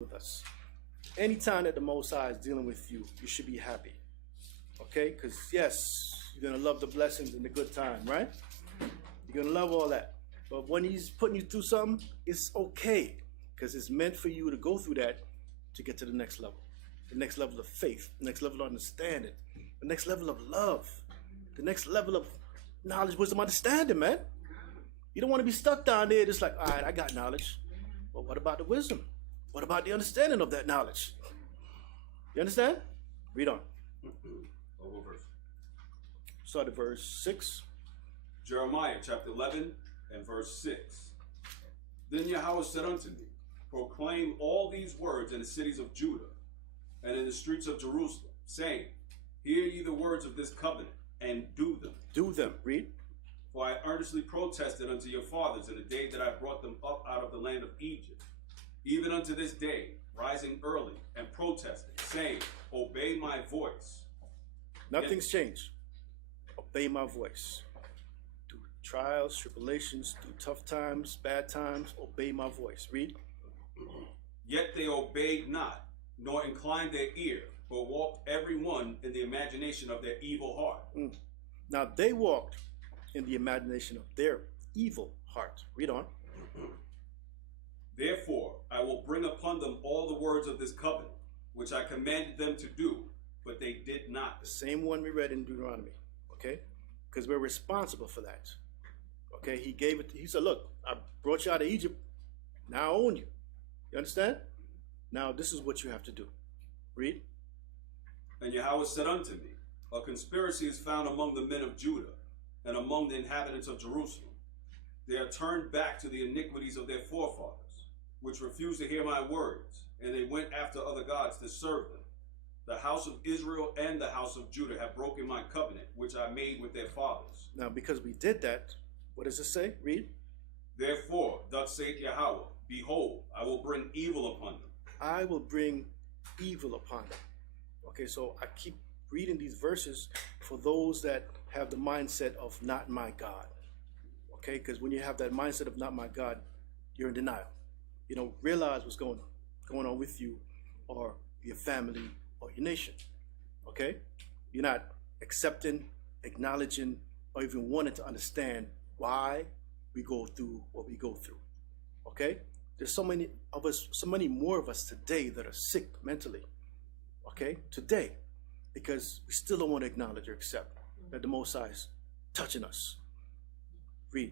with us. Anytime that the Most High is dealing with you, you should be happy. Okay? Because, yes, you're going to love the blessings and the good time, right? You're going to love all that. But when he's putting you through something, it's okay. Because it's meant for you to go through that to get to the next level. The next level of faith. The next level of understanding. The next level of love. The next level of knowledge, wisdom, understanding, man. You don't want to be stuck down there just like, all right, I got knowledge. But what about the wisdom? What about the understanding of that knowledge? You understand? Read on. Start at verse 6. Jeremiah chapter 11 and verse 6. Then Yahweh said unto me, proclaim all these words in the cities of Judah and in the streets of Jerusalem, saying, hear ye the words of this covenant, and do them. Do them. Read. For I earnestly protested unto your fathers in the day that I brought them up out of the land of Egypt, even unto this day, rising early and protesting, saying, obey my voice. Nothing's changed. Obey my voice. Through trials, tribulations, through tough times, bad times, obey my voice. Read. Yet they obeyed not, nor inclined their ear, but walked every one in the imagination of their evil heart. Now they walked in the imagination of their evil heart. Read on. Therefore, I will bring upon them all the words of this covenant, which I commanded them to do, but they did not. The same one we read in Deuteronomy, okay? Because we're responsible for that. Okay, he gave it, he said, look, I brought you out of Egypt, now I own you. You understand? Now this is what you have to do. Read. And Yahweh said unto me, a conspiracy is found among the men of Judah, and among the inhabitants of Jerusalem. They are turned back to the iniquities of their forefathers, which refused to hear my words, and they went after other gods to serve them. The house of Israel and the house of Judah have broken my covenant, which I made with their fathers. Now, because we did that, what does it say? Read. Therefore, thus saith Yahweh, behold, I will bring evil upon them. I will bring evil upon them. Okay, so I keep reading these verses for those that have the mindset of not my God. Okay, because when you have that mindset of not my God, you're in denial. You don't realize what's going on with you or your family or your nation. Okay? You're not accepting, acknowledging, or even wanting to understand why we go through what we go through. Okay? There's so many of us, so many more of us today that are sick mentally. Okay? Today. Because we still don't want to acknowledge or accept that the Most High is touching us. Read.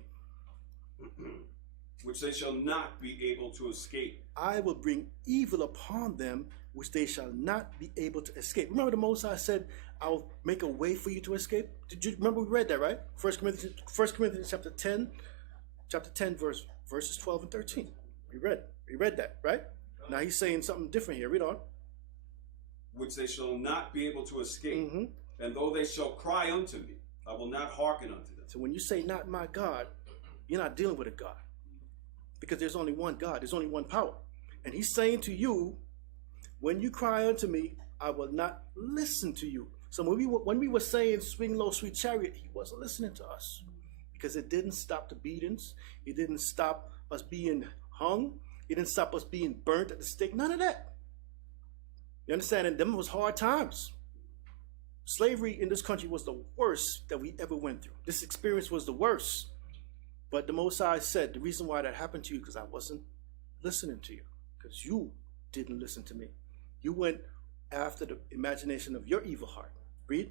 Which they shall not be able to escape. I will bring evil upon them, which they shall not be able to escape. Remember the Most High said, I'll make a way for you to escape? Did you remember we read that, right? 1 Corinthians chapter 10, verses 12 and 13. We read that, right? Now he's saying something different here. Read on. Which they shall not be able to escape. And though they shall cry unto me, I will not hearken unto them. So when you say not my God, you're not dealing with a God. Because there's only one God. There's only one power. And he's saying to you, when you cry unto me, I will not listen to you. So when we were saying swing low, sweet chariot, he wasn't listening to us. Because it didn't stop the beatings. It didn't stop us being hung. It didn't stop us being burnt at the stake. None of that. You understand? And them was hard times. Slavery in this country was the worst that we ever went through. This experience was the worst. But the Most High said, the reason why that happened to you, because I wasn't listening to you. Because you didn't listen to me. You went after the imagination of your evil heart. Read.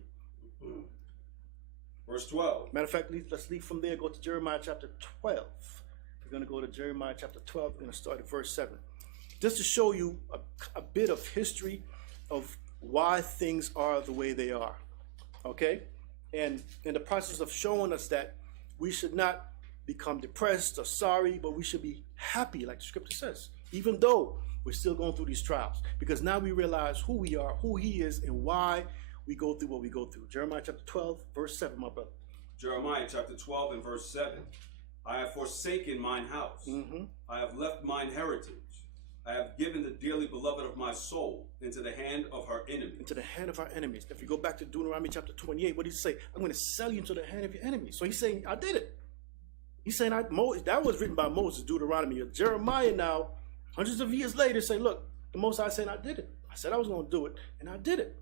Verse 12. Matter of fact, let's leave from there, go to Jeremiah chapter 12. We're going to go to Jeremiah chapter 12. We're going to start at verse 7. Just to show you a bit of history of why things are the way they are. Okay? And in the process of showing us that we should not become depressed or sorry, but we should be happy, like the scripture says, even though we're still going through these trials. Because now we realize who we are, who he is, and why we go through what we go through. Jeremiah chapter 12, verse 7, my brother. Jeremiah chapter 12 and verse 7. I have forsaken mine house. I have left mine heritage. I have given the dearly beloved of my soul into the hand of her enemies. Into the hand of our enemies. If you go back to Deuteronomy chapter 28, what did he say? I'm going to sell you into the hand of your enemies. So he's saying, I did it. He's saying, that was written by Moses, Deuteronomy. Jeremiah now, hundreds of years later, say, look, The Most High said, I did it. I said I was going to do it, and I did it.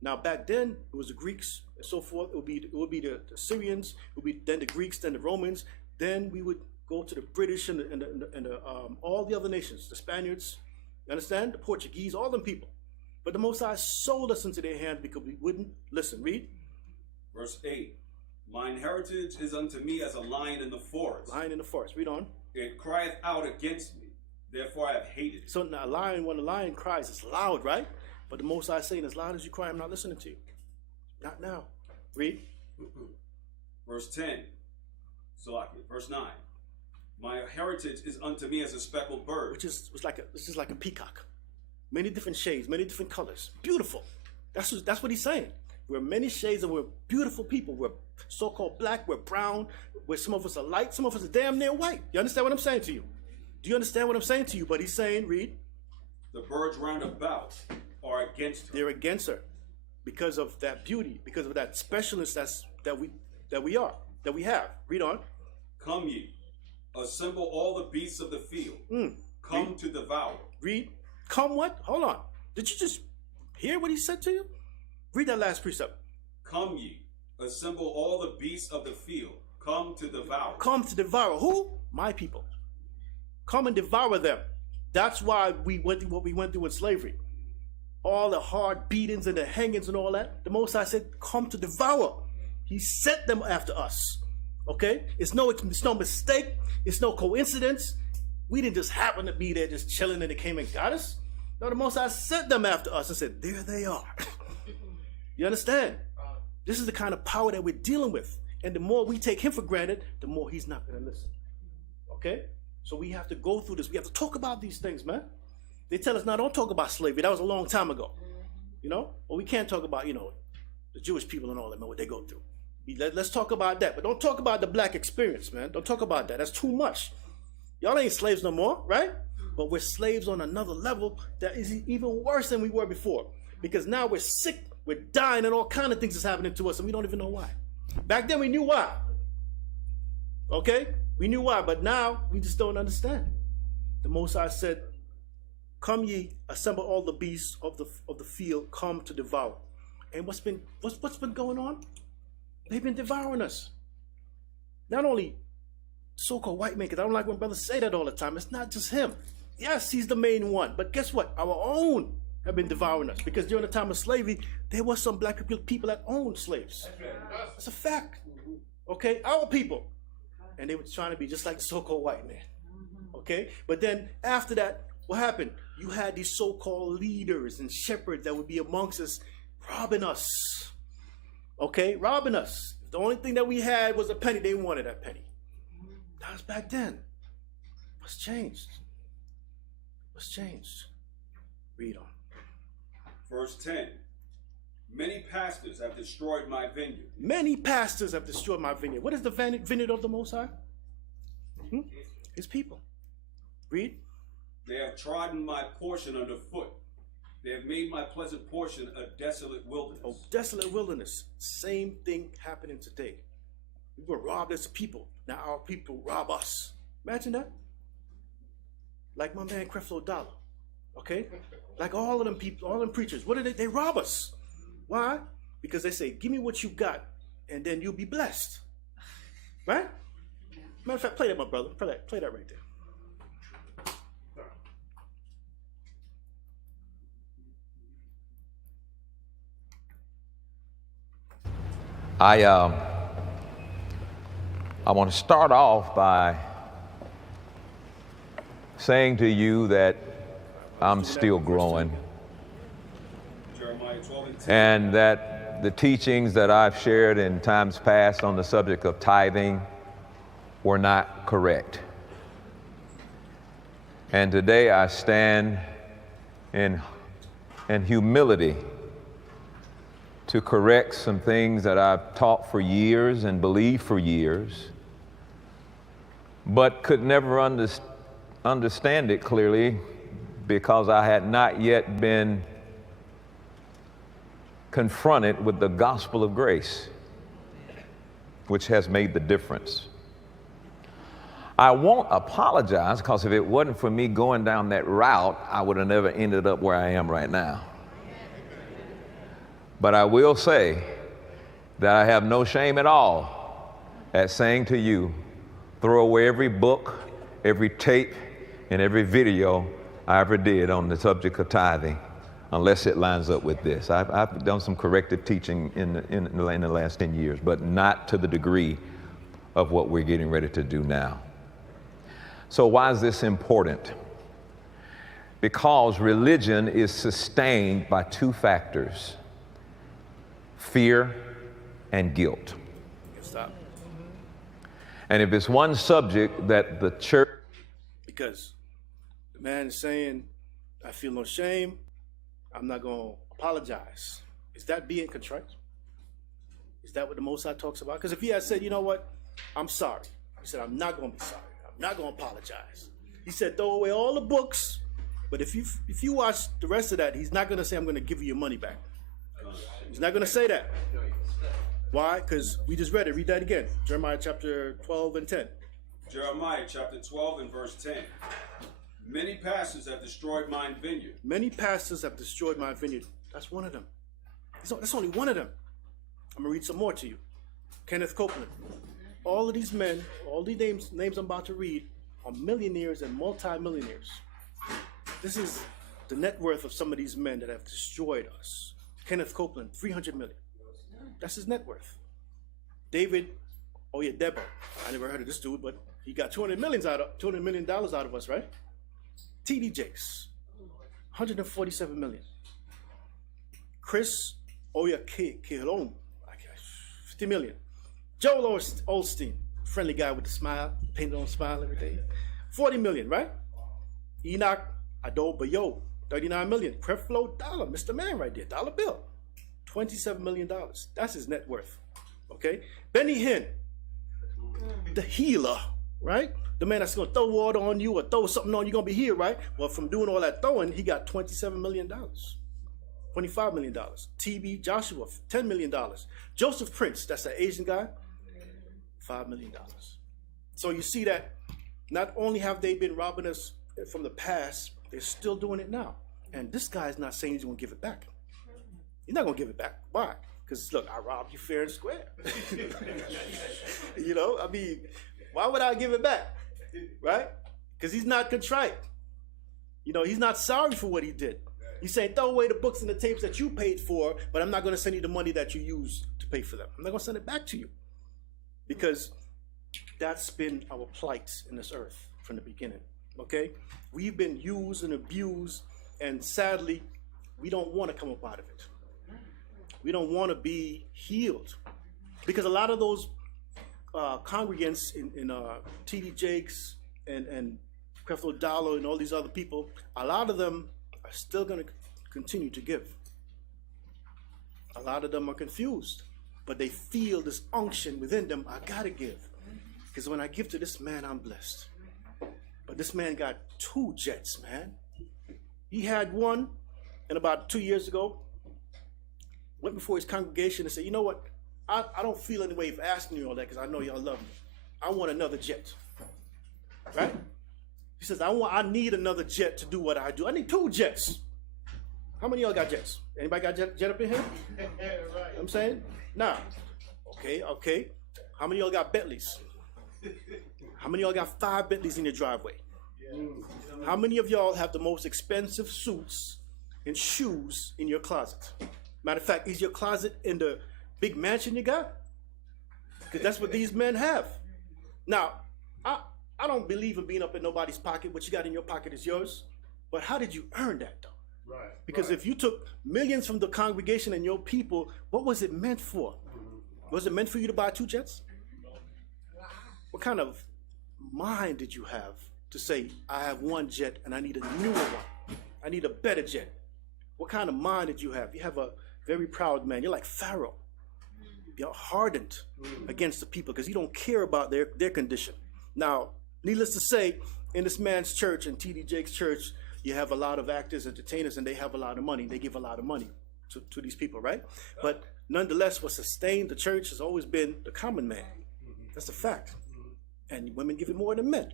Now, back then, it was the Greeks and so forth. It would be the Syrians, it would be then the Greeks, then the Romans. Then we would go to the British and all the other nations, the Spaniards, you understand? The Portuguese, all them people. But the Most High sold us into their hands because we wouldn't listen. Read. Verse 8. Mine heritage is unto me as a lion in the forest. Lion in the forest. Read on. It crieth out against me. Therefore I have hated it. So now when a lion cries, it's loud, right? But the Most High is saying, as loud as you cry, I'm not listening to you. Not now. Read. Verse 10. Verse 9. My heritage is unto me as a speckled bird. Which is like a peacock. Many different shades, many different colors. Beautiful. That's what he's saying. We're many shades and we're beautiful people. We're so-called black, we're brown, where some of us are light, some of us are damn near white. You understand what I'm saying to you? Do you understand what I'm saying to you? But he's saying, read. The birds round about are against her. They're against her because of that beauty, because of that specialness that we have. Read on. Come ye, assemble all the beasts of the field. Come read. To devour. Read. Come what? Hold on. Did you just hear what he said to you? Read that last precept. Come ye, assemble all the beasts of the field. Come to devour. Come to devour. Who? My people. Come and devour them. That's why we went through what we went through in slavery. All the hard beatings and the hangings and all that. The Most High said, come to devour. He sent them after us. Okay? It's no mistake. It's no coincidence. We didn't just happen to be there just chilling and they came and got us. No, the Most High sent them after us and said, there they are. You understand? This is the kind of power that we're dealing with. And the more we take him for granted, the more he's not going to listen. Okay? So we have to go through this. We have to talk about these things, man. They tell us, now don't talk about slavery. That was a long time ago. You know? Or we can't talk about, the Jewish people and all that, man, what they go through. Let's talk about that. But don't talk about the black experience, man. Don't talk about that. That's too much. Y'all ain't slaves no more, right? But we're slaves on another level that is even worse than we were before. Because now we're sick, we're dying, and all kind of things is happening to us, and we don't even know why. Back then we knew why. Okay? We knew why, but now we just don't understand. The Most High said, come ye, assemble all the beasts of the field, come to devour. And what's been going on? They've been devouring us. Not only so-called white man, because I don't like when brothers say that all the time. It's not just him. Yes, he's the main one. But guess what? Our own have been devouring us. Because during the time of slavery, there was some black people that owned slaves. That's a fact. Okay? Our people. And they were trying to be just like the so-called white man. Okay? But then after that, what happened? You had these so-called leaders and shepherds that would be amongst us, robbing us. Okay? Robbing us. The only thing that we had was a penny. They wanted that penny. That was back then. What's changed? What's changed? Read on. Verse 10. Many pastors have destroyed my vineyard. Many pastors have destroyed my vineyard. What is the vineyard of the Most High? His people. Read. They have trodden my portion underfoot. They have made my pleasant portion a desolate wilderness. Oh, desolate wilderness. Same thing happening today. We were robbed as people. Now our people rob us. Imagine that. Like my man Creflo Dollar. Okay? Like all of them people, all them preachers. What do they rob us. Why? Because they say, give me what you got, and then you'll be blessed. Right? Matter of fact, play that, my brother. Play that right there. I want to start off by saying to you that I'm still growing, and that the teachings that I've shared in times past on the subject of tithing were not correct. And today I stand in humility to correct some things that I've taught for years and believed for years, but could never understand it clearly because I had not yet been confronted with the gospel of grace, which has made the difference. I won't apologize, because if it wasn't for me going down that route, I would have never ended up where I am right now. But I will say that I have no shame at all at saying to you, throw away every book, every tape, and every video I ever did on the subject of tithing, unless it lines up with this. I've done some corrective teaching in the last 10 years, but not to the degree of what we're getting ready to do now. So why is this important? Because religion is sustained by two factors: fear and guilt. Stop. And if it's one subject that the church... Because the man is saying, I feel no shame, I'm not going to apologize. Is that being contrite? Is that what the Most High talks about? Because if he had said, you know what, I'm sorry. He said, I'm not going to be sorry. I'm not going to apologize. He said, throw away all the books. But if you watch the rest of that, he's not going to say, I'm going to give you your money back. He's not going to say that. Why? Because we just read it. Read that again. Jeremiah chapter 12 and 10. Jeremiah chapter 12 and verse 10. Many pastors have destroyed mine vineyard. Many pastors have destroyed my vineyard. That's one of them. That's only one of them. I'm going to read some more to you. Kenneth Copeland. All of these men, all these names I'm about to read, are millionaires and multi-millionaires. This is the net worth of some of these men that have destroyed us. Kenneth Copeland, 300 million. That's his net worth. David Oyedebo. I never heard of this dude, but he got $200 million out of us, right? T.D. Jakes, 147 million. Chris Oyakilome, 50 million. Joel Osteen, friendly guy with the smile, painted on smile every day, 40 million, right? Enoch Adobayo, 39 million. Creflo Dollar, Mr. Man right there, dollar bill, $27 million. That's his net worth, okay? Benny Hinn, the healer, right? The man that's going to throw water on you or throw something on you, going to be healed, right? Well, from doing all that throwing, he got $27 million, $25 million. T.B. Joshua, $10 million. Joseph Prince, that's an Asian guy, $5 million. So you see that not only have they been robbing us from the past, they're still doing it now. And this guy's not saying he's going to give it back. He's not going to give it back. Why? Because, look, I robbed you fair and square. You know, I mean, why would I give it back? Right? Because he's not contrite. You know, he's not sorry for what he did. He's saying, throw away the books and the tapes that you paid for, but I'm not going to send you the money that you used to pay for them. I'm not going to send it back to you. Because that's been our plight in this earth from the beginning. Okay? We've been used and abused, and sadly, we don't want to come up out of it. We don't want to be healed. Because a lot of those congregants in T.D. Jakes and Creflo Dollar and all these other people, a lot of them are still going to continue to give. A lot of them are confused, but they feel this unction within them, I got to give. Because when I give to this man, I'm blessed. But this man got 2 jets, man. He had one, and about 2 years ago, went before his congregation and said, you know what? I don't feel any way of asking you all that because I know y'all love me. I want another jet. Right? He says, I need another jet to do what I do. I need 2 jets. How many of y'all got jets? Anybody got jet up in here? Right. You know what I'm saying? Nah. Okay. How many of y'all got Bentleys? How many of y'all got 5 Bentleys in your driveway? How many of y'all have the most expensive suits and shoes in your closet? Matter of fact, is your closet in the big mansion you got? Because that's what these men have. Now, I don't believe in being up in nobody's pocket. What you got in your pocket is yours. But how did you earn that, though? Right. Because if you took millions from the congregation and your people, what was it meant for? Was it meant for you to buy 2 jets? What kind of mind did you have to say, I have 1 jet and I need a newer one? I need a better jet. What kind of mind did you have? You have a very proud man. You're like Pharaoh. You're hardened against the people because you don't care about their condition. Now, needless to say, in this man's church, in T.D. Jakes' church, you have a lot of actors, entertainers, and they have a lot of money. They give a lot of money to these people, right? But nonetheless, what sustained the church has always been the common man. That's a fact. And women give it more than men.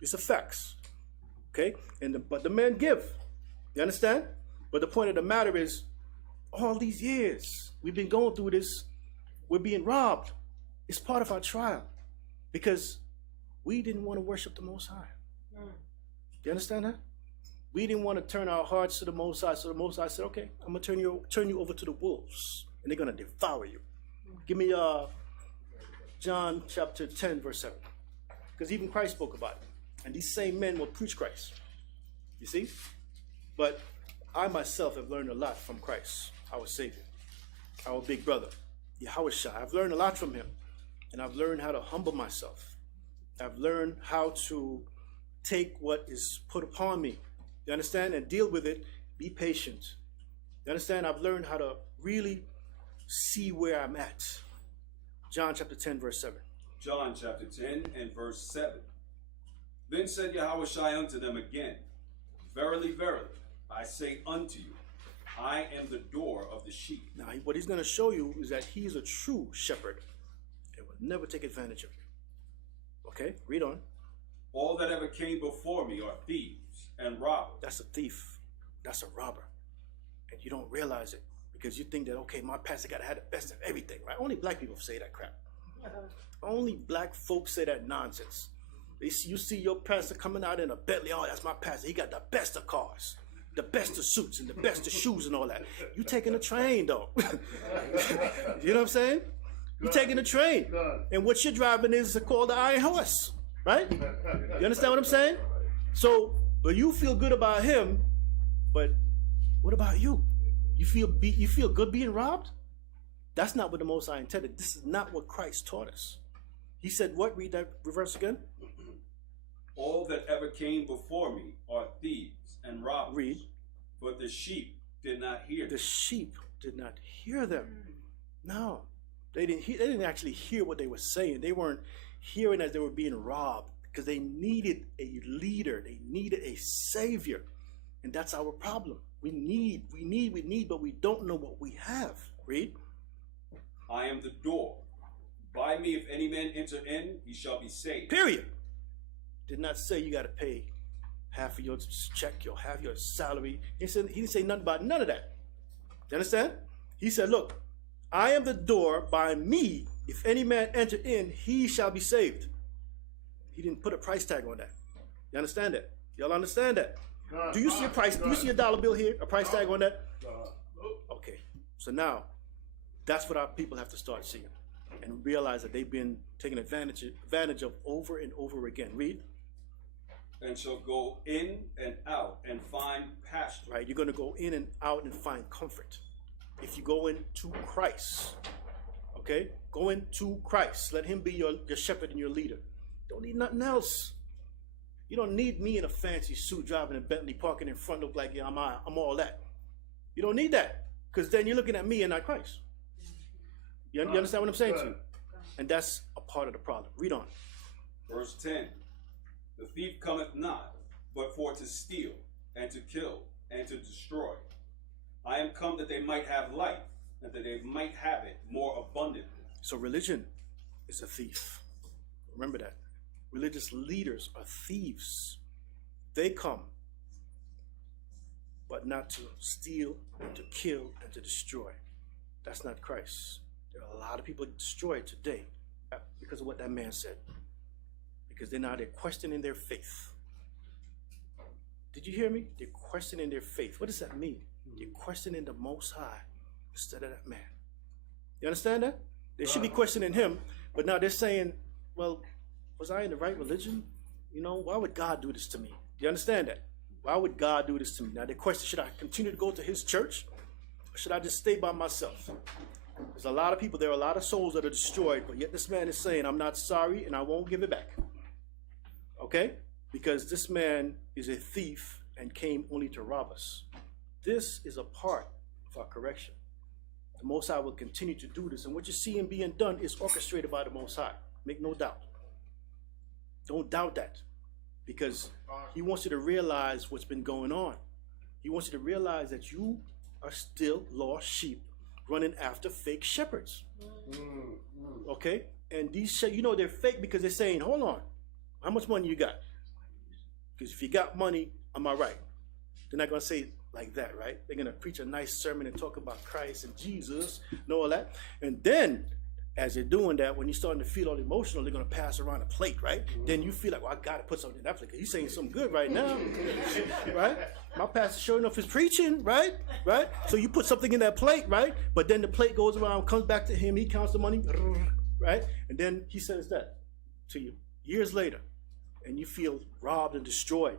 It's a facts. Okay? But the men give. You understand? But the point of the matter is, all these years, we've been going through this, we're being robbed. It's part of our trial. Because we didn't want to worship the Most High. You understand that? We didn't want to turn our hearts to the Most High, so the Most High said, okay, I'm going to turn you over to the wolves, and they're going to devour you. Give me John chapter 10, verse 7. Because even Christ spoke about it. And these same men will preach Christ. You see? But I myself have learned a lot from Christ, our Savior, our big brother, H.O.D.C. I've learned a lot from him. And I've learned how to humble myself. I've learned how to take what is put upon me. You understand? And deal with it. Be patient. You understand? I've learned how to really see where I'm at. John chapter 10, verse 7. John chapter 10 and verse 7. Then said Yahweh unto them again, Verily, verily, I say unto you, I am the door of the sheep. Now, what he's going to show you is that he's a true shepherd and will never take advantage of you. Okay, read on. All that ever came before me are thieves and robbers. That's a thief. That's a robber. And you don't realize it because you think that, okay, my pastor got to have the best of everything, right? Only black people say that crap. Only black folks say that nonsense. You see your pastor coming out in a Bentley. Oh, that's my pastor. He got the best of cars, the best of suits, and the best of shoes and all that. You taking a train, though. You know what I'm saying? You taking a train. And what you're driving is called the Iron Horse, right? You understand what I'm saying? So, but you feel good about him, but what about you? You feel good being robbed? That's not what the Most High intended. This is not what Christ taught us. He said what? Read that verse again. All that ever came before me are thieves and robbers. Read. But the sheep did not hear them. The sheep did not hear them. No. They didn't actually hear what they were saying. They weren't hearing as they were being robbed because they needed a leader. They needed a savior. And that's our problem. We need, but we don't know what we have. Read. I am the door. By me, if any man enter in, he shall be saved. Period. Did not say you got to pay half of your check, half your salary. He didn't say nothing about none of that. You understand? He said, look, I am the door. By me, if any man enter in, he shall be saved. He didn't put a price tag on that. You understand that? Y'all understand that? Do you see a price? Do you see a dollar bill here? A price tag on that? Okay. So now, that's what our people have to start seeing and realize that they've been taken advantage of over and over again. Read. And shall go in and out and find pasture. Right, you're going to go in and out and find comfort. If you go into Christ, okay? Go into Christ. Let him be your shepherd and your leader. Don't need nothing else. You don't need me in a fancy suit driving a Bentley parking in front look like, yeah, I'm all that. You don't need that because then you're looking at me and not Christ. You understand what I'm saying to you? And that's a part of the problem. Read on. Verse 10. The thief cometh not, but for to steal, and to kill, and to destroy. I am come that they might have life, and that they might have it more abundantly. So religion is a thief. Remember that. Religious leaders are thieves. They come, but not to steal, and to kill, and to destroy. That's not Christ. There are a lot of people destroyed today because of what that man said. Because they're questioning their faith. Did you hear me? They're questioning their faith. What does that mean? They're questioning the Most High instead of that man. You understand that? They should be questioning him, but now they're saying, well, was I in the right religion? You know, why would God do this to me? Do you understand that? Why would God do this to me? Now they question, should I continue to go to his church? Or should I just stay by myself? There's a lot of people, there are a lot of souls that are destroyed, but yet this man is saying, I'm not sorry and I won't give it back. Okay? Because this man is a thief and came only to rob us. This is a part of our correction. The Most High will continue to do this, and what you see him being done is orchestrated by the Most High. Make no doubt. Don't doubt that, because he wants you to realize what's been going on. He wants you to realize that you are still lost sheep running after fake shepherds. Okay? And these, they're fake because they're saying, hold on, how much money you got? Because if you got money, am I right? They're not going to say it like that, right? They're going to preach a nice sermon and talk about Christ and Jesus and all that. And then, as they're doing that, when you're starting to feel all emotional, they're going to pass around a plate, right? Then you feel like, well, I got to put something in that plate because he's saying something good right now, right? My pastor sure enough is preaching, right? Right? So you put something in that plate, right? But then the plate goes around, comes back to him, he counts the money, right? And then he sends that to you years later, and you feel robbed and destroyed.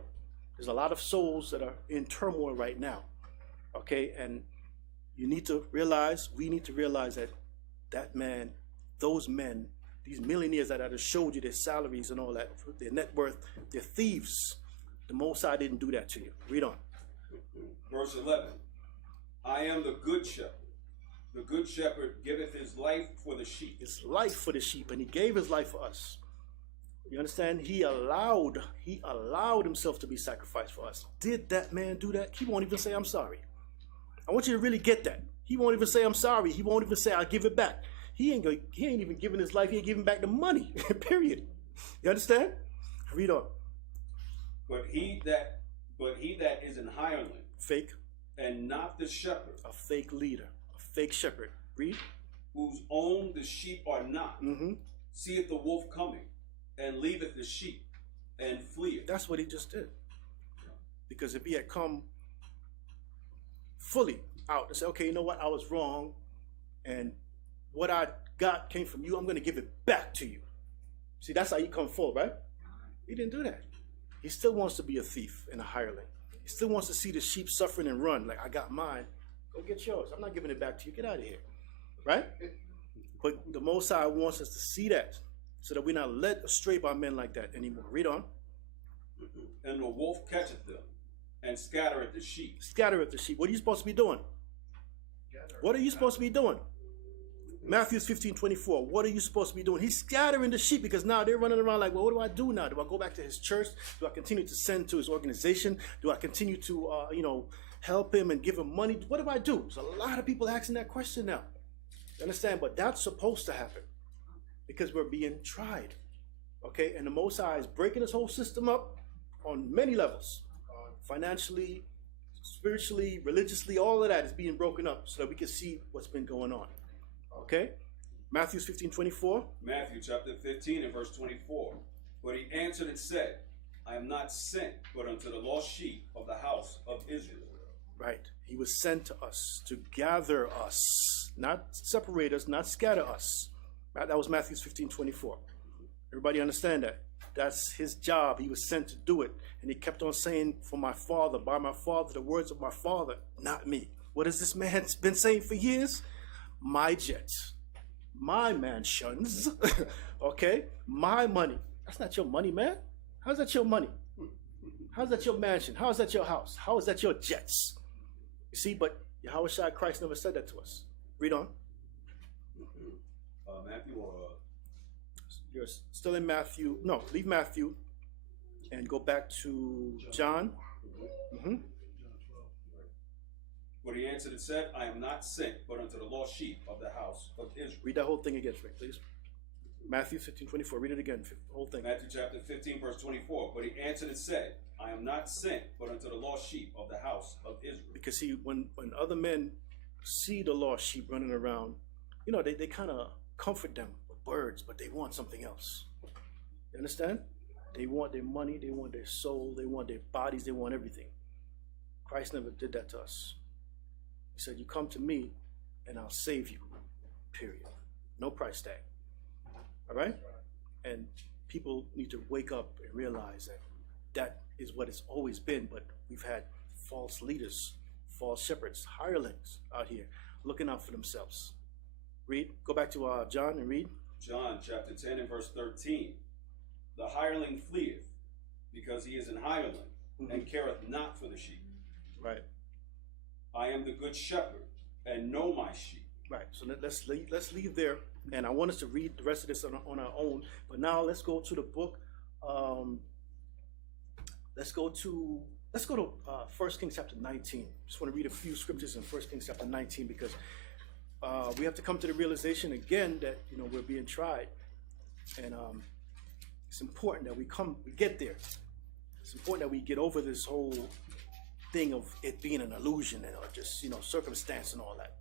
There's a lot of souls that are in turmoil right now, okay? And you need to realize, we need to realize that man, those men, these millionaires that I just showed you their salaries and all that, their net worth, they're thieves. The Most High didn't do that to you. Read on. Verse 11. I am the good shepherd. The good shepherd giveth his life for the sheep. His life for the sheep, and he gave his life for us. You understand? He allowed himself to be sacrificed for us. Did that man do that? He won't even say, I'm sorry. I want you to really get that. He won't even say, I'm sorry. He won't even say, I'll give it back. He ain't even giving his life. He ain't giving back the money, period. You understand? Read on. But he that is an hireling. Fake. And not the shepherd. A fake leader. A fake shepherd. Read. Whose own the sheep are not. Seeth the wolf coming, and leaveth the sheep, and fleeth. That's what he just did. Because if he had come fully out and said, okay, you know what, I was wrong, and what I got came from you, I'm going to give it back to you. See, that's how you come full, right? He didn't do that. He still wants to be a thief and a hireling. He still wants to see the sheep suffering and run. Like, I got mine. Go get yours. I'm not giving it back to you. Get out of here. Right? But the Most High wants us to see that so that we're not led astray by men like that anymore. Read on. And the wolf catcheth them and scattereth the sheep. Scattereth the sheep. What are you supposed to be doing? What are you supposed to be doing? Matthew 15:24. What are you supposed to be doing? He's scattering the sheep because now they're running around like, well, what do I do now? Do I go back to his church? Do I continue to send to his organization? Do I continue to, help him and give him money? What do I do? There's a lot of people asking that question now. You understand? But that's supposed to happen because we're being tried. Okay? And the Most High is breaking this whole system up on many levels. Financially, spiritually, religiously, all of that is being broken up so that we can see what's been going on. Okay? Matthew 15:24. Matthew chapter 15 and verse 24. But he answered and said, I am not sent but unto the lost sheep of the house of Israel. Right. He was sent to us to gather us, not separate us, not scatter us. Right? That was Matthew 15:24. Everybody understand that? That's his job. He was sent to do it. And he kept on saying, for my Father, by my Father, the words of my Father, not me. What has this man been saying for years? My jets, my mansions, okay? My money. That's not your money, man. How's that your money? How's that your mansion? How is that your house? How is that your jets? You see, but Yahweh Christ never said that to us. Read on. Matthew or... You're still in Matthew. No, leave Matthew and go back to John. But he answered and said, I am not sent but unto the lost sheep of the house of Israel. Read that whole thing again for me, please. Matthew 15:24. Read it again, whole thing. Matthew chapter 15, verse 24. But he answered and said, I am not sent but unto the lost sheep of the house of Israel. Because see, when other men see the lost sheep running around, they kind of comfort them with words, but they want something else. You understand? They want their money, they want their soul, they want their bodies, they want everything. Christ never did that to us. He said, you come to me and I'll save you, period. No price tag. All right? And people need to wake up and realize that is what it's always been, but we've had false leaders, false shepherds, hirelings out here looking out for themselves. Read. Go back to John and read. John chapter 10 and verse 13. The hireling fleeth because he is an hireling and careth not for the sheep. Right. I am the good shepherd and know my sheep. Right. So let's leave there, and I want us to read the rest of this on our own. But now let's go to the book. Let's go to 1 Kings chapter 19. Just want to read a few scriptures in 1 Kings chapter 19 because we have to come to the realization again that we're being tried, And it's important that we get there. It's important that we get over this whole thing of it being an illusion and or just, circumstance and all that.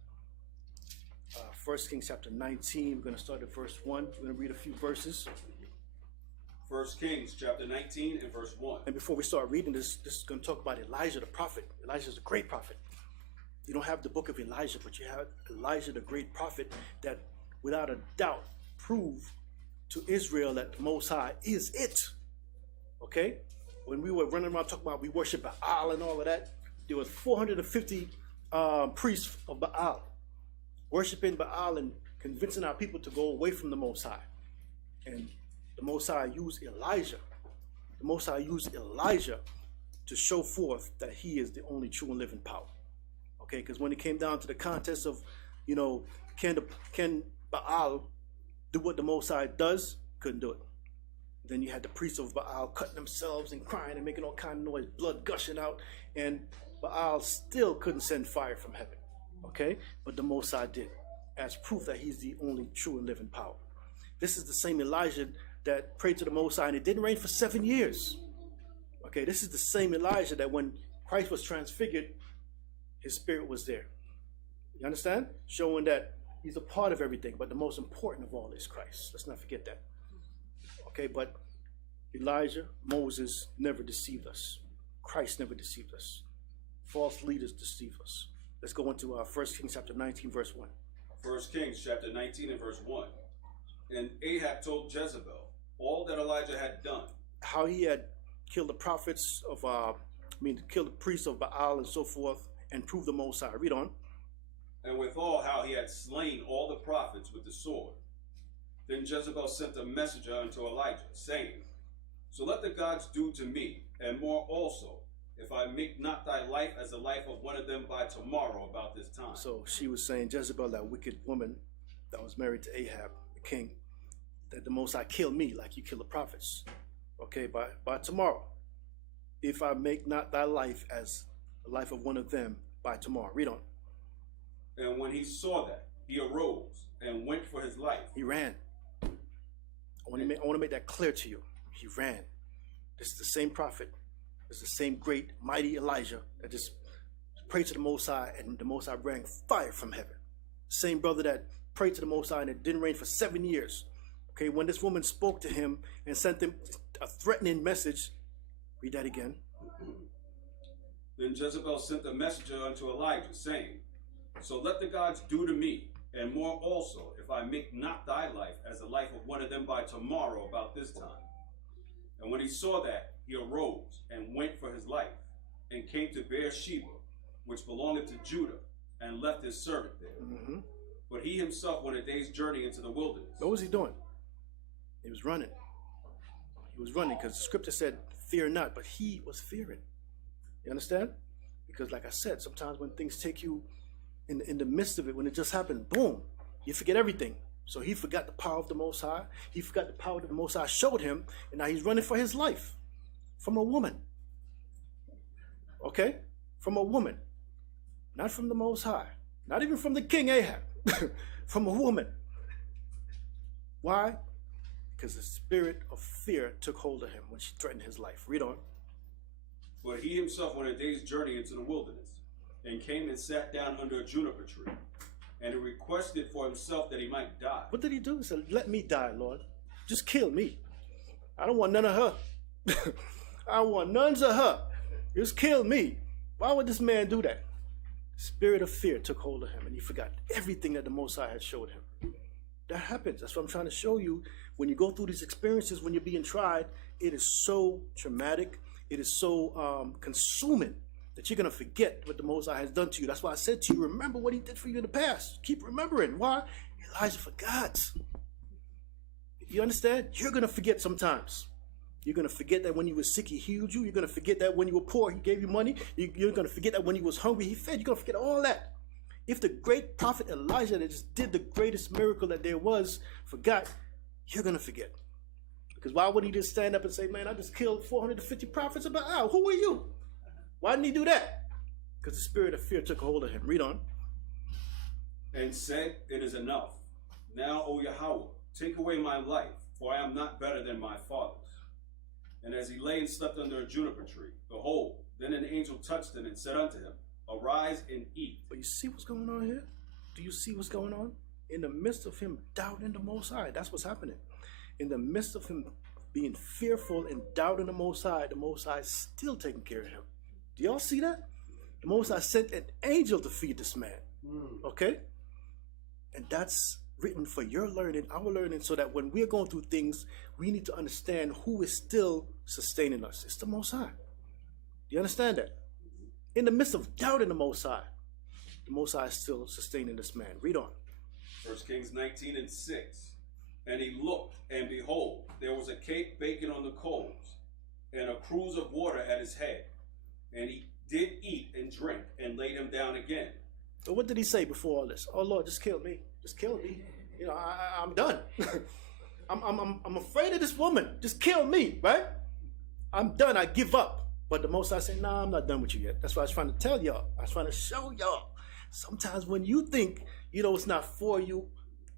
1 Kings chapter 19, we're going to start at verse 1. We're going to read a few verses. 1 Kings chapter 19 and verse 1. And before we start reading this is going to talk about Elijah the prophet. Elijah is a great prophet. You don't have the book of Elijah, but you have Elijah the great prophet that without a doubt proved to Israel that the Most High is it. Okay? When we were running around talking about we worship Baal and all of that, there was 450 priests of Baal worshiping Baal and convincing our people to go away from the Most High. And the Most High used Elijah. The Most High used Elijah to show forth that he is the only true and living power. Okay, because when it came down to the contest of, can Baal do what the Most High does? Couldn't do it. Then you had the priests of Baal cutting themselves and crying and making all kind of noise, blood gushing out, and Baal still couldn't send fire from heaven. Okay, but the Most High did, as proof that he's the only true and living power. This is the same Elijah that prayed to the Most High, and it didn't rain for 7 years. Okay, this is the same Elijah that when Christ was transfigured, his spirit was there. You understand? Showing that he's a part of everything, but the most important of all is Christ. Let's not forget that. Okay, but Elijah, Moses never deceived us. Christ never deceived us. False leaders deceive us. Let's go into 1 Kings chapter 19, verse 1. 1 Kings chapter 19 and verse 1. And Ahab told Jezebel all that Elijah had done. How he had killed the prophets of, killed the priests of Baal and so forth, and proved the Most High. Read on. And withal how he had slain all the prophets with the sword. Then Jezebel sent a messenger unto Elijah, saying, So let the gods do to me, and more also, if I make not thy life as the life of one of them by tomorrow about this time. So she was saying, Jezebel, that wicked woman that was married to Ahab, the king, that the Most High kill me like you kill the prophets. Okay, by tomorrow, if I make not thy life as the life of one of them by tomorrow. Read on. And when he saw that, he arose and went for his life. He ran. I want to make that clear to you. He ran. This is the same prophet. This is the same great, mighty Elijah that just prayed to the Most High, and the Most High rang fire from heaven. Same brother that prayed to the Most High and it didn't rain for 7 years. Okay, when this woman spoke to him and sent him a threatening message, read that again. Then Jezebel sent a messenger unto Elijah, saying, So let the gods do to me, and more also, if I make not thy life as the life of one of them by tomorrow about this time. And when he saw that, he arose and went for his life, and came to Beersheba, which belongeth to Judah, and left his servant there. Mm-hmm. But he himself went a day's journey into the wilderness. What was he doing? He was running. He was running because the scripture said, fear not, but he was fearing. You understand? Because like I said, sometimes when things take you in the midst of it, when it just happened, boom, you forget everything. So he forgot the power of the Most High. He forgot the power that the Most High showed him, and now he's running for his life from a woman. Okay? From a woman. Not from the Most High. Not even from the king Ahab. From a woman. Why? Because the spirit of fear took hold of him when she threatened his life. Read on. But he himself went a day's journey into the wilderness, and came and sat down under a juniper tree, and he requested for himself that he might die. What did he do? He said, let me die, Lord. Just kill me. I don't want none of her. I don't want none of her. Just kill me. Why would this man do that? Spirit of fear took hold of him, and he forgot everything that the Most High had showed him. That happens. That's what I'm trying to show you. When you go through these experiences, when you're being tried, it is so traumatic. It is so consuming that you're going to forget what the Most High has done to you. That's why I said to you, remember what he did for you in the past. Keep remembering. Why? Elijah forgot. You understand? You're going to forget sometimes. You're going to forget that when you were sick, he healed you. You're going to forget that when you were poor, he gave you money. You're going to forget that when you was hungry, he fed. You're going to forget all that. If the great prophet Elijah that just did the greatest miracle that there was forgot, you're going to forget. Because why would he just stand up and say, man, I just killed 450 prophets of Baal. Who are you? Why didn't he do that? Because the spirit of fear took a hold of him. Read on. And said, it is enough. Now, O Yahweh, take away my life, for I am not better than my fathers. And as he lay and slept under a juniper tree, behold, then an angel touched him and said unto him, Arise and eat. But you see what's going on here? Do you see what's going on? In the midst of him doubting the Most High, that's what's happening. In the midst of him being fearful and doubting the Most High is still taking care of him. Do y'all see that? The Most High sent an angel to feed this man. Okay? And that's written for your learning, our learning, so that when we're going through things, we need to understand who is still sustaining us. It's the Most High. Do you understand that? In the midst of doubting the Most High is still sustaining this man. Read on. 1 Kings 19:6. And he looked, and behold, there was a cake baking on the coals, and a cruse of water at his head. And he did eat and drink, and laid him down again. But what did he say before all this? Oh Lord, just kill me. Just kill me. You know, I'm done. I'm afraid of this woman. Just kill me, right? I'm done. I give up. But the Most High said, nah, I'm not done with you yet. That's what I was trying to tell y'all. I was trying to show y'all. Sometimes when you think, you know, it's not for you,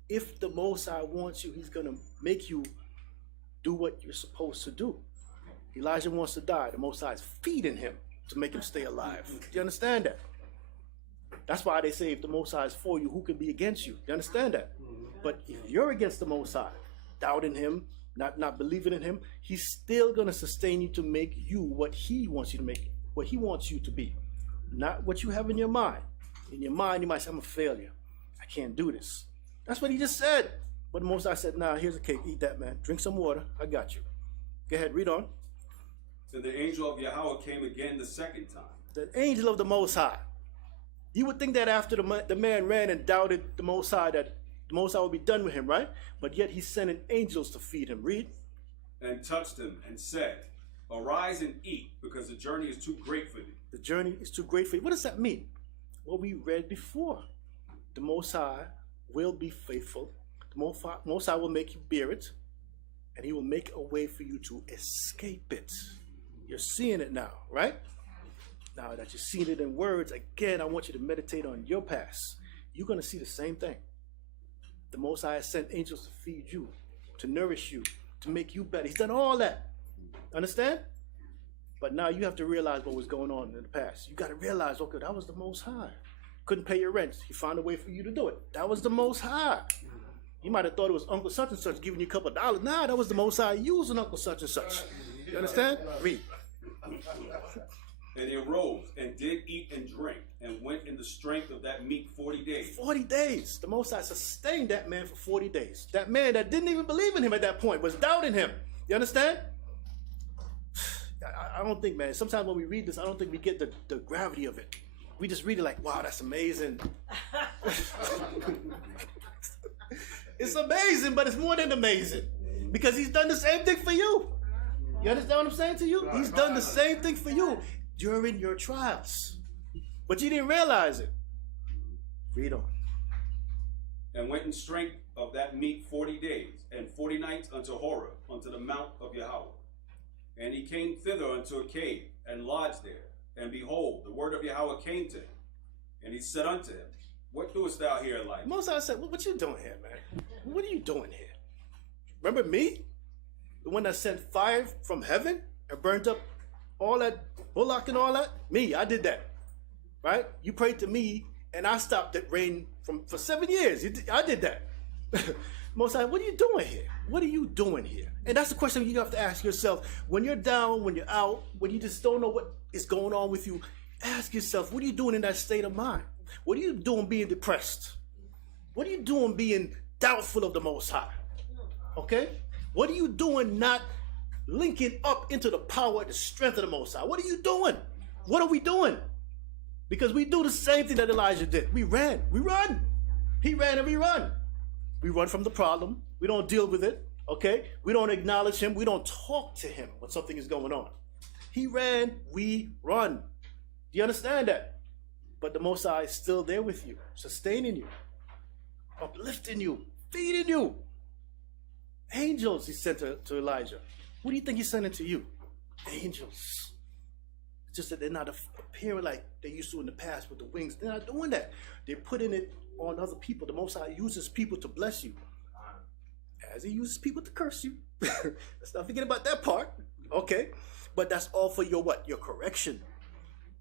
if the Most High wants you, he's going to make you do what you're supposed to do. Elijah wants to die. The Most High is feeding him to make him stay alive. Do you understand that? That's why they say if the Most High is for you, who can be against you? Do you understand that? But if you're against the Most High, doubting him, not believing in him, he's still going to sustain you to make you what he wants you to make, what he wants you to be. Not what you have in your mind. In your mind, you might say, I'm a failure. I can't do this. That's what he just said. But the Most High said, nah, here's a cake. Eat that, man. Drink some water. I got you. Go ahead, read on. Then the angel of Yahweh came again the second time. The angel of the Most High. You would think that after the man ran and doubted the Most High, that the Most High would be done with him, right? But yet he's sending angels to feed him. Read. And touched him and said, Arise and eat, because the journey is too great for thee. The journey is too great for you. What does that mean? What we read before. The Most High will be faithful. The Most High will make you bear it. And he will make a way for you to escape it. You're seeing it now, right? Now that you've seen it in words, again, I want you to meditate on your past. You're going to see the same thing. The Most High has sent angels to feed you, to nourish you, to make you better. He's done all that. Understand? But now you have to realize what was going on in the past. You got to realize, okay, that was the Most High. Couldn't pay your rent. He found a way for you to do it. That was the Most High. You might have thought it was Uncle such and such giving you a couple of dollars. Nah, that was the Most High using Uncle such and such. You understand? Read. And he arose and did eat and drink, and went in the strength of that meat 40 days. 40 days. The Most High sustained that man for 40 days. That man that didn't even believe in him at that point was doubting him. You understand? I don't think, man, sometimes when we read this, I don't think we get the gravity of it. We just read it like, wow, that's amazing. It's amazing, but it's more than amazing. Because he's done the same thing for you. You understand what I'm saying to you? He's done the same thing for you during your trials. But you didn't realize it. Read on. And went in strength of that meat 40 days, and 40 nights unto Horeb, unto the mount of Yahweh. And he came thither unto a cave, and lodged there. And behold, the word of Yahweh came to him. And he said unto him, What doest thou here, Elijah? Moses said, what you doing here, man? What are you doing here? Remember me? The one that sent fire from heaven and burnt up all that bullock and all that? Me, I did that. Right? You prayed to me, and I stopped that rain for 7 years. I did that. Moses, what are you doing here? What are you doing here? And that's the question you have to ask yourself. When you're down, when you're out, when you just don't know what is going on with you, ask yourself, what are you doing in that state of mind? What are you doing being depressed? What are you doing being doubtful of the Most High? Okay? What are you doing not linking up into the power and the strength of the Most High? What are you doing? What are we doing? Because we do the same thing that Elijah did. We ran. We run. He ran and we run. We run from the problem. We don't deal with it. Okay? We don't acknowledge him. We don't talk to him when something is going on. He ran. We run. Do you understand that? But the Most High is still there with you, sustaining you, uplifting you, feeding you. Angels he sent to Elijah. What do you think he's sending to you? Angels. It's just that they're not appearing like they used to in the past with the wings. They're not doing that. They're putting it on other people. The Most High uses people to bless you. as he uses people to curse you. Let's not forget about that part. Okay? But that's all for your what? Your correction.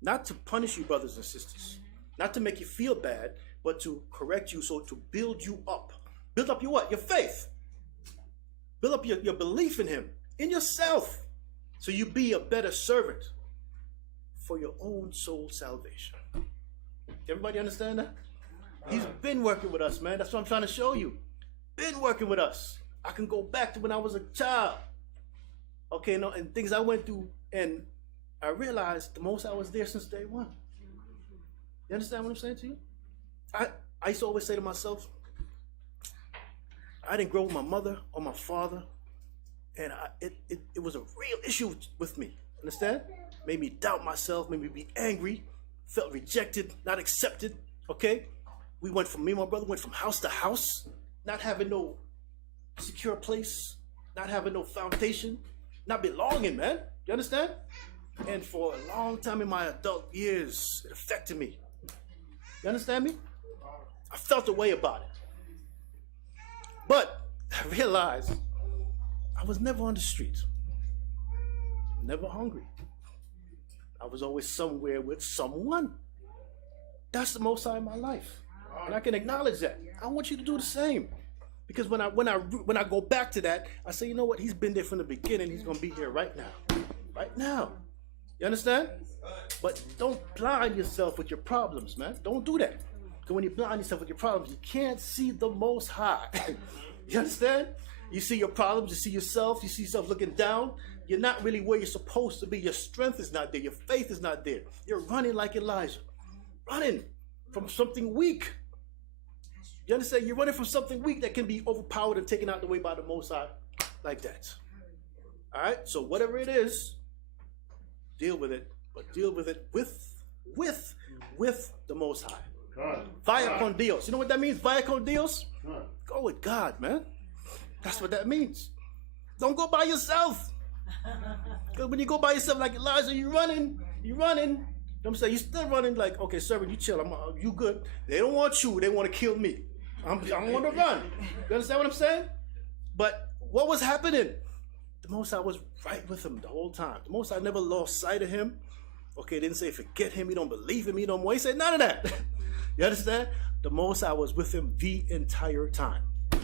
Not to punish you, brothers and sisters. Not to make you feel bad, but to correct you, so to build you up. Build up your what? Your faith. Build up your belief in him, in yourself, so you be a better servant for your own soul salvation. Everybody understand that? He's been working with us, man. That's what I'm trying to show you. Been working with us. I can go back to when I was a child. Okay, no, and things I went through, and I realized the most I was there since day one. You understand what I'm saying to you? I used to always say to myself, I didn't grow with my mother or my father, and it was a real issue with me. Understand? Made me doubt myself, made me be angry, felt rejected, not accepted. Okay? Me and my brother went from house to house, not having no secure place, not having no foundation, not belonging, man. You understand? And for a long time in my adult years, it affected me. You understand me? I felt a way about it. But I realized I was never on the street, never hungry. I was always somewhere with someone. That's the Most High in my life, and I can acknowledge that. I want you to do the same, because when I go back to that, I say, you know what? He's been there from the beginning. He's gonna be here right now, right now. You understand? But don't blind yourself with your problems, man. Don't do that. Because when you blind yourself with your problems, you can't see the Most High. You understand? You see your problems, you see yourself looking down. You're not really where you're supposed to be. Your strength is not there. Your faith is not there. You're running like Elijah. Running from something weak. You understand? You're running from something weak that can be overpowered and taken out the way by the Most High like that. All right? So whatever it is, deal with it. But deal with it with the Most High. Vaya con Dios. You know what that means? Vaya con Dios? Go with God, man. That's what that means. Don't go by yourself. Because when you go by yourself like Elijah, you're running. You know what I'm saying? You're still running like, okay, servant, you chill. You good. They don't want you. They want to kill me. I don't want to run. You understand what I'm saying? But what was happening? The Most High was right with him the whole time. The Most High never lost sight of him. Okay, didn't say forget him. He don't believe in me no more. He said none of that. You understand? The Most High was with him the entire time. And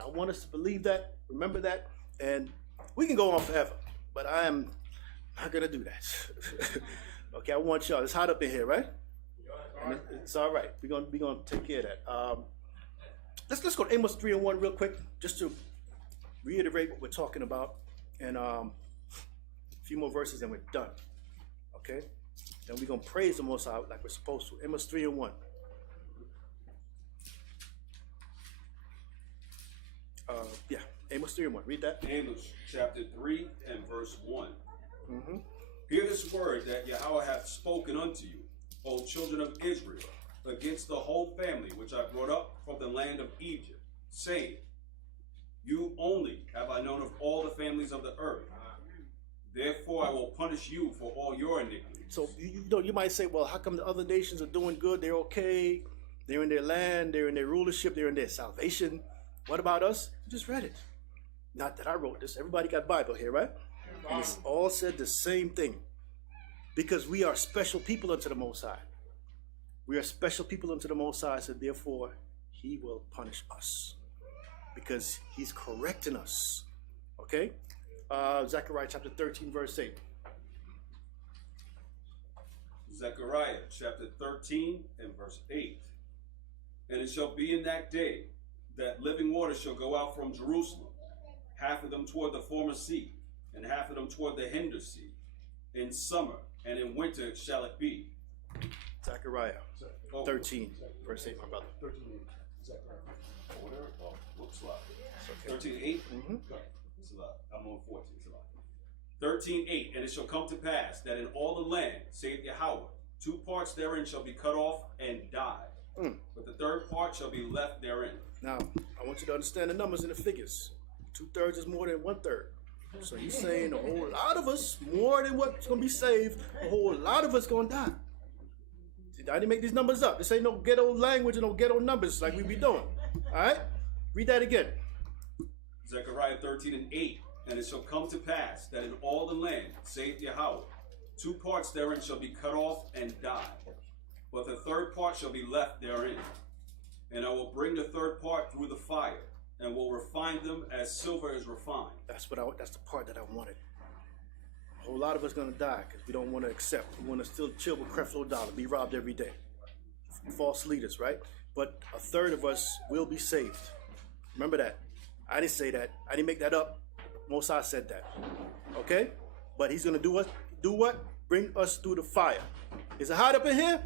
I want us to believe that, remember that, and we can go on forever, but I am not going to do that. Okay, I want y'all. It's hot up in here, right? And it's all right. We're gonna take care of that. Let's go to Amos 3:1 real quick, just to reiterate what we're talking about, and a few more verses, and we're done. Okay? Then we're gonna praise the Most High like we're supposed to. Amos 3:1. Amos 3:1. Read that. Amos chapter 3 and verse 1. Mm-hmm. Hear this word that Yahweh hath spoken unto you, O children of Israel, against the whole family which I brought up from the land of Egypt, saying, you only have I known of all the families of the earth. Therefore I will punish you for all your iniquities. So you might say, well, how come the other nations are doing good? They're okay. They're in their land. They're in their rulership. They're in their salvation. What about us? You just read it. Not that I wrote this. Everybody got Bible here, right? And it's all said the same thing. Because we are special people unto the Most High. We are special people unto the Most High, so therefore he will punish us. Because he's correcting us. Okay? Zechariah chapter 13, verse 8. Zechariah chapter 13 and verse 8. And it shall be in that day that living water shall go out from Jerusalem, half of them toward the former sea, and half of them toward the hinder sea. In summer and in winter shall it be. Zechariah 13, verse 8, my brother. 13, Zechariah. Looks like 13, 8? Mm-hmm. It's a lot. I'm on 14. It's a lot. 13, 8. And it shall come to pass that in all the land, saith Yahweh, 2 parts therein shall be cut off and die, but the third part shall be left therein. Now, I want you to understand the numbers and the figures. 2/3 is more than 1/3. So he's saying a whole lot of us, more than what's going to be saved, a whole lot of us going to die. See, I didn't make these numbers up. This ain't no ghetto language and no ghetto numbers like we be doing. All right? Read that again. Zechariah 13:8. And it shall come to pass that in all the land, saith Yahweh, 2 parts therein shall be cut off and die, but the 3rd part shall be left therein. And I will bring the 3rd part through the fire, and will refine them as silver is refined. That's the part that I wanted. A whole lot of us gonna die because we don't want to accept. We want to still chill with Creflo Dollar, be robbed every day. False leaders, right? But a third of us will be saved. Remember that. I didn't say that. I didn't make that up. Mosai said that. Okay? But he's gonna do what? Bring us through the fire. Is it hot up in here?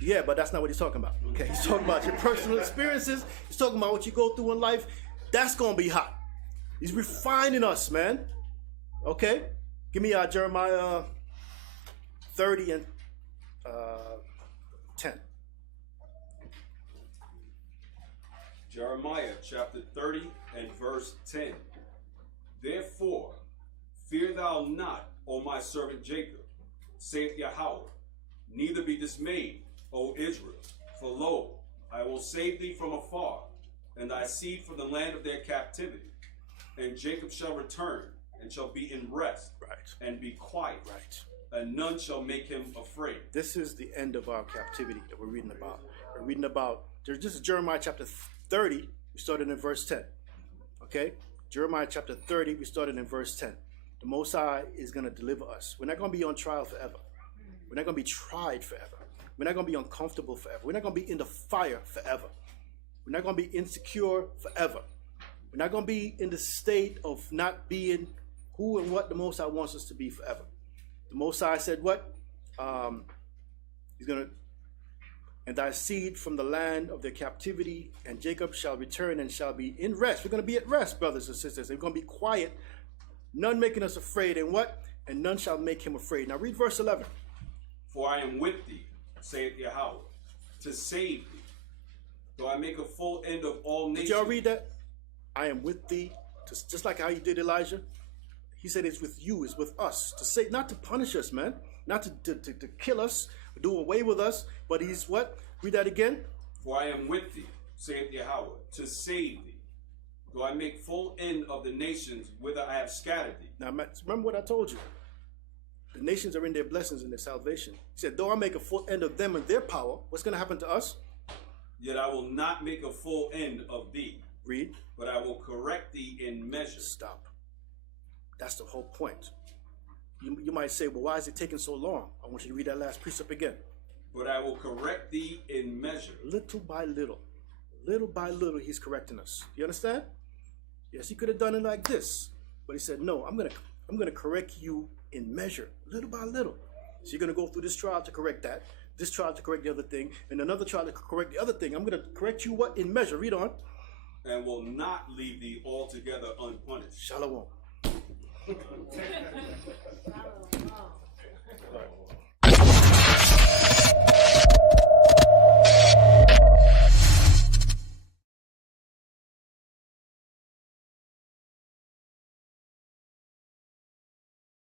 Yeah, but that's not what he's talking about. Okay, he's talking about your personal experiences. He's talking about what you go through in life. That's gonna be hot. He's refining us, man. Okay? Give me Jeremiah 30 and 10. Jeremiah chapter 30 and verse 10. Therefore, fear thou not, O my servant Jacob, saith Yahweh, neither be dismayed, O Israel, for lo, I will save thee from afar, and thy seed from the land of their captivity. And Jacob shall return, and shall be in rest, and be quiet, and none shall make him afraid. This is the end of our captivity that we're reading about. We're reading about, this is Jeremiah chapter 30, we started in verse 10. Okay? Jeremiah chapter 30, we started in verse 10. The Most High is going to deliver us. We're not going to be on trial forever. We're not going to be tried forever. We're not going to be uncomfortable forever. We're not going to be in the fire forever. We're not going to be insecure forever. We're not going to be in the state of not being who and what the Most High wants us to be forever. The Most High said what? He's going to, and thy seed from the land of their captivity, and Jacob shall return and shall be in rest. We're going to be at rest, brothers and sisters. We're going to be quiet, none making us afraid. And what? And none shall make him afraid. Now read verse 11. For I am with thee, saith Yahweh, to save thee, though I make a full end of all nations. Did y'all read that? I am with thee, just like how you did Elijah. He said it's with you, it's with us. To say, not to punish us, man. Not to kill us, do away with us. But he's what? Read that again. For I am with thee, saith Yahweh, to save thee, though I make full end of the nations whither I have scattered thee. Now remember what I told you. The nations are in their blessings and their salvation. He said, though I make a full end of them and their power, what's going to happen to us? Yet I will not make a full end of thee. Read. But I will correct thee in measure. Stop. That's the whole point. You might say, well, why is it taking so long? I want you to read that last precept again. But I will correct thee in measure. Little by little, he's correcting us. You understand? Yes, he could have done it like this, but he said, no, I'm gonna correct you in measure, little by little. So you're gonna go through this trial to correct that, this trial to correct the other thing, and another trial to correct the other thing. I'm gonna correct you what? In measure. Read on. And will not leave thee altogether unpunished. Shalom.